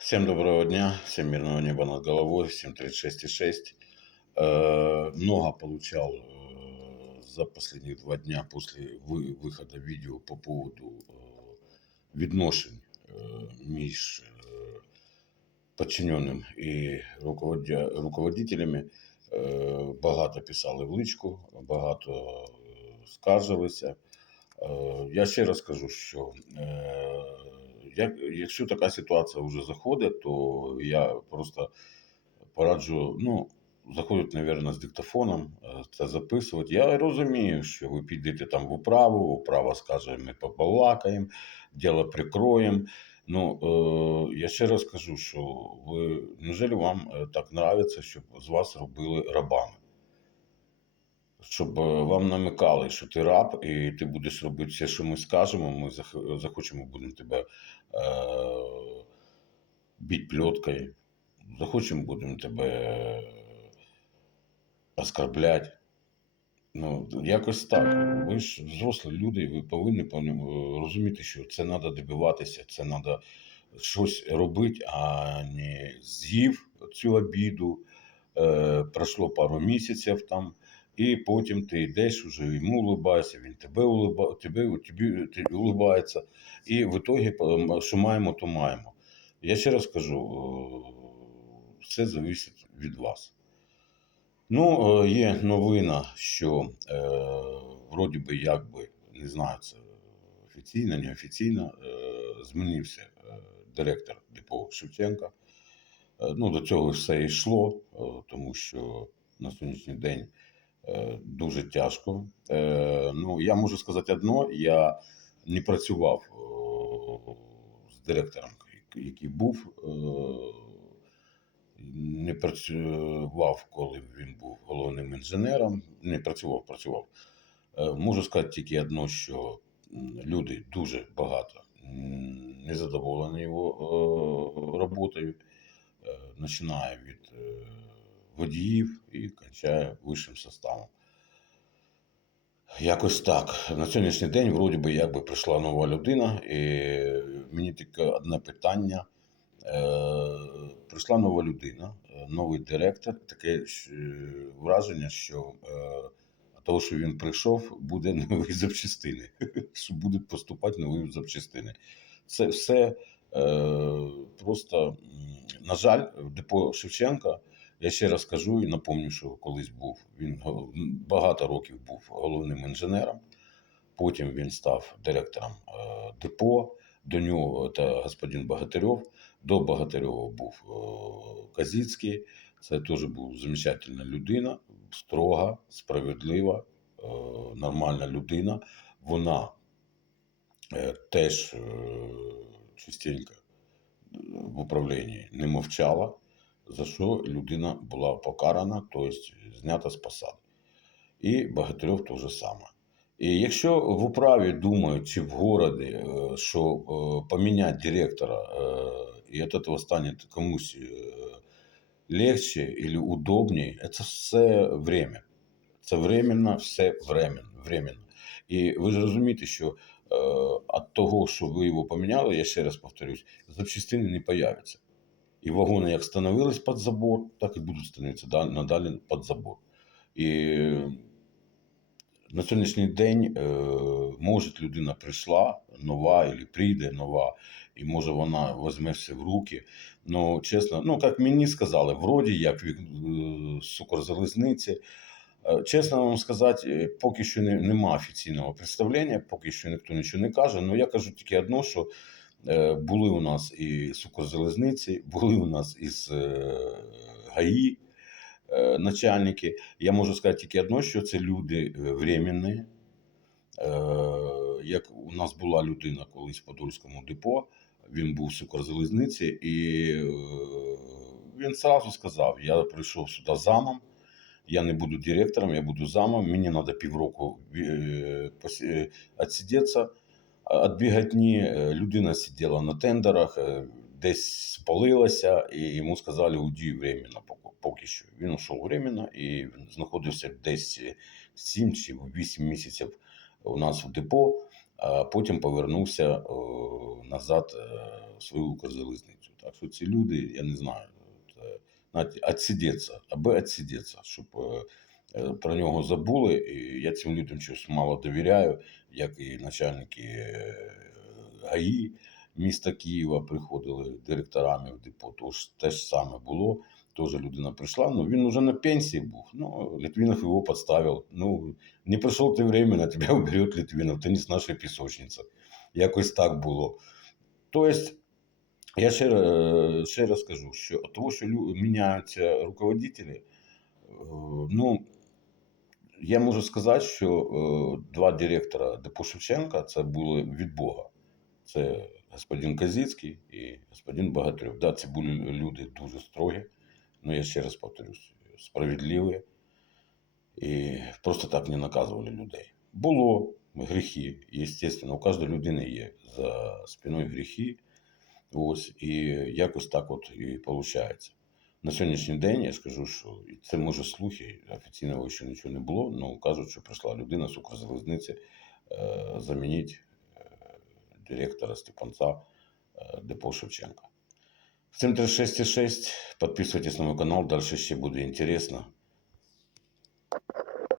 Всем доброго дня, всем мирного неба над головой, всем 36,6. Э, Много получал э, за последние два дня после вы- выхода видео по поводу э, відношень э, між э, подчиненим і руководя- руководителями. Е, Багато писали в личку, багато е, скаржилися. Е, Я ще раз кажу, що е, як, якщо така ситуація вже заходить, то я просто пораджу, ну, заходять, мабуть, з диктофоном це записувати. Я розумію, що ви підете там в управу, управа скаже, ми побалакаємо, діло прикроємо. Ну, е, я ще раз кажу, що ви, неужели вам е, так нравиться, щоб з вас робили рабами? Щоб е, вам намикали, що ти раб, і ти будеш робити все, що ми скажемо, ми захочемо, будемо тебе е, бити пльоткою, захочемо, будемо тебе е, оскорблять. Ну, якось так. Ви ж взрослі люди, ви повинні розуміти, що це треба добиватися, це треба щось робити, а не з'їв цю обіду. Е, пройшло пару місяців там, і потім ти йдеш, вже йому улибаєшся, він тебе улиба, тебе, тобі ти улибається. І в ітогі, що маємо, то маємо. Я ще раз кажу, е, все залежить від вас. Ну, е, є новина, що е, вроді би, як би, не знаю, це офіційно, неофіційно, е, змінився е, директор депо Шевченка. Е, ну, до цього все йшло, е, тому що на сьогоднішній день е, дуже тяжко. Е, ну, я можу сказати одно: я не працював е, з директором, який був. Е, не працював, коли він був головним інженером. Не працював, працював. Е, Можу сказати тільки одно, що люди дуже багато м, незадоволені його е, роботою. Е, Починає від е, водіїв і кінчає вищим составом. Якось так. На сьогоднішній день, вроді би, якби прийшла нова людина, і мені тільки одне питання. Е, прийшла нова людина, новий директор. Таке враження, що е, того, що він прийшов, буде нові запчастини. Що будуть поступати нові запчастини. Це все е, просто, на жаль, депо Шевченка. Я ще раз кажу і напомню, що колись був він багато років був головним інженером. Потім він став директором е, депо. До нього це господин Богатирьов. До Богатирьова був е, Казіцький. Це теж був замечательна людина, строга, справедлива, е, нормальна людина. Вона е, теж е, частенько в управлінні не мовчала, за що людина була покарана, тобто знята з посади. І Богатирьов те же саме. І якщо в управі думають чи в городі, е, що е, поміняти директора, е, і від цього стане комусь е, легче або удобніше, це все время. Це временно, все временно. временно. І ви ж розумієте, що від того, що ви його поміняли, я ще раз повторюсь, запчастини не появляться. І вагони як становились під забор, так і будуть становитися надалі під забор. І на сьогоднішній день е, може людина прийшла нова, або прийде нова, і може вона візьме все в руки. Ну, чесно, ну як мені сказали, вроді як е, Е, Чесно вам сказати, поки що не, нема офіційного представлення, поки що ніхто нічого не каже. Ну я кажу тільки одно, що були у нас і Сукрзалізниці, були у нас із е, ГАІ е, начальники. Я можу сказати тільки одно, що це люди е, временні. Е, Як у нас була людина колись в Подольському депо, він був в Сукрзалізниці, і е, він одразу сказав: я прийшов сюди замом, я не буду директором, я буду замом, мені треба півроку е, е, відсидітися, від бігатні. Е, Людина сиділа на тендерах, е, десь спалилася, і йому сказали, уйди временно поки- що. Він ушов временно і знаходився десь 7 чи 8 місяців у нас в депо, а потім повернувся е, назад в свою Укрзалізницю. Так що ці люди, я не знаю, навіть відсидеться, аби відсидеться, щоб про нього забули. І я цим людям щось мало довіряю, як і начальники е, ГАІ міста Києва приходили директорами в депо. Тож те ж саме було. Теж людина прийшла, ну він уже на пенсії був. Ну, Литвинов його підставив. Ну, не прийшов ти время, тебе уберет Литвинов, ти не з нашої пісочниці. Якось так було. Тобто, я ще, ще раз кажу, що от того, що міняються руководителі, е, ну, я можу сказати, що е, два директора депо Шевченка це були від Бога. Це господин Казицький і господин Богатирьов. Да, це були люди дуже строгі, але я ще раз повторюсь, справедливі і просто так не наказували людей. Було гріхи, звісно, у кожної людини є за спиною гріхи. Ось, і якось так от і виходить. На сьогоднішній день я скажу, що це може слухи, офіційного ще нічого не було, але кажуть, що прийшла людина з Укрзалізниці замінить е, директора Степанця е, депо Шевченка. Всім 366. Підписуйтесь на мой канал, далі ще буде інтересно.